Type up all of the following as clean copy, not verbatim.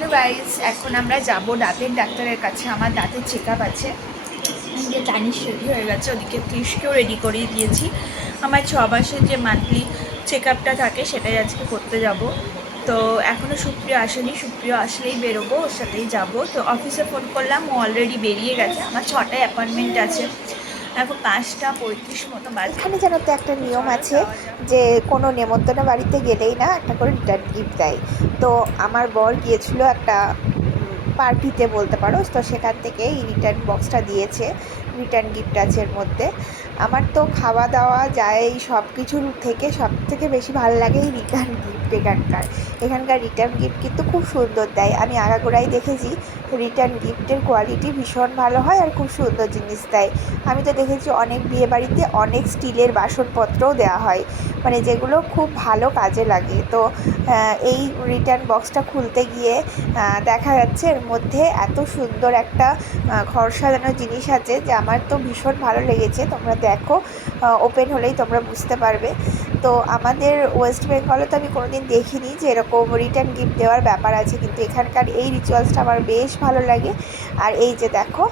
Hello guys, এখন আমরা যাব দাঁতের ডাক্তারের কাছে। আমার দাঁতের চেক আপ আছে। যে টানিশ রেডি হয়ে গেছে, ওদিকে ক্রিশকেও রেডি করিয়ে দিয়েছি। আমার 6 মাসের যে মান্থলি চেক আপটা থাকে সেটাই আজকে করতে যাব। তো এখনও সুপ্রিয় আসেনি, সুপ্রিয় আসলেই বেরোবো, ওর সাথেই যাব। তো অফিসে ফোন করলাম, ও অলরেডি বেরিয়ে গেছে। আমার 6টায় অ্যাপয়েন্টমেন্ট আছে, এখন 5টা 35 মতো বাজে। এখানে যেন তো একটা নিয়ম আছে যে কোনো নেমন্তন্ন বাড়িতে গেলেই না একটা করে রিটার্ন গিফট দেয়। তো আমার বর গিয়েছিল একটা পার্টিতে বলতে পারো, তো সেখান থেকে এই রিটার্ন বক্সটা দিয়েছে। রিটার্ন গিফট আছে এর মধ্যে। আমার তো খাওয়া দাওয়া যায় সব কিছুর থেকে সব থেকে বেশি ভালো লাগে এই রিটার্ন গিফট। এখানকার রিটার্ন গিফট কিন্তু খুব সুন্দর দেয়। আমি আগাগোড়াই দেখেছি রিটার্ন গিফটের কোয়ালিটি ভীষণ ভালো হয় আর খুব সুন্দর জিনিস দেয়। আমি তো দেখেছি অনেক বিয়েবাড়িতে অনেক স্টিলের বাসনপত্রও দেওয়া হয়, মানে যেগুলো খুব ভালো কাজে লাগে। তো এই রিটার্ন বক্সটা খুলতে গিয়ে দেখা যাচ্ছে এর মধ্যে এত সুন্দর একটা ঘর সাজানোর জিনিস আছে যে আমার তো ভীষণ ভালো লেগেছে। তোমরা দেখো, ওপেন হলেই তোমরা বুঝতে পারবে। তো আমাদের ওয়েস্ট বেঙ্গলে তো আমি কোনোদিন দেখিনি যে এরকম রিটার্ন গিফট দেওয়ার ব্যাপার আছে, কিন্তু এখানকার এই রিচুয়ালসটা আমার বেশ ভালো লাগে। আর এই যে দেখো,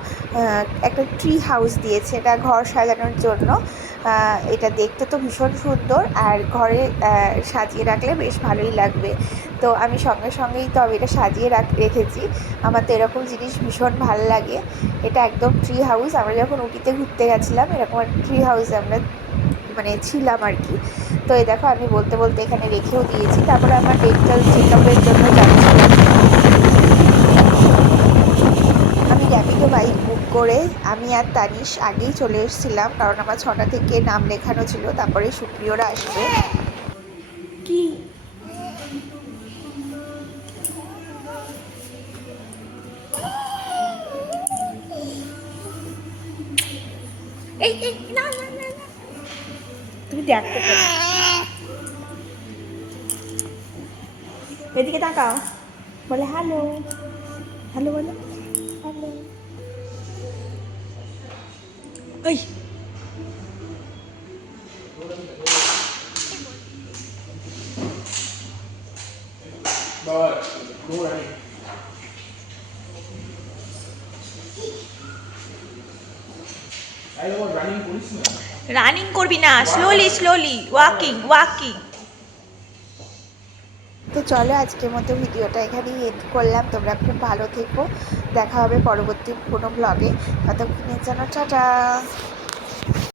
একটা ট্রি হাউস দিয়েছে, এটা ঘর সাজানোর জন্য। এটা দেখতে তো ভীষণ সুন্দর, আর ঘরে সাজিয়ে রাখলে বেশ ভালোই লাগবে। তো আমি সঙ্গে সঙ্গেই তো আমি এটা সাজিয়ে রেখেছি। আমার তো এরকম জিনিস ভীষণ ভালো লাগে। এটা একদম ট্রি হাউস। আমরা যখন উটিতে ঘুরতে গেছিলাম এরকম একটা ট্রি হাউসে আমরা মানে ছিলাম আর কি। তো এই দেখো, আমি বলতে বলতে এখানে রেখেও দিয়েছি। তারপরে আমার ডেন্টাল চেক আপের জন্য যাচ্ছিলাম। আমি র্যাপিডো বাইক বুক করে আমি আর তানিশ আগেই চলে এসেছিলাম, কারণ আমার 6টা থেকে নাম লেখানো ছিল, তারপরে সুপ্রিয়রা আসবে। কি এই এই না না না না, তুমি দেখতে পারো, এদিকে তাকাও, বলে হ্যালো, হ্যালো বলো, হ্যালো। ওই রানিং করবি না, স্লোলি স্লোলি ওয়াকিং ওয়াকিং। তো চলো, আজকের মতো ভিডিওটা এখানেই এন্ড করলাম। তোমরা খুব ভালো থেকো, দেখা হবে পরবর্তী কোনো ব্লগে। ততক্ষণের জন্য টাটা।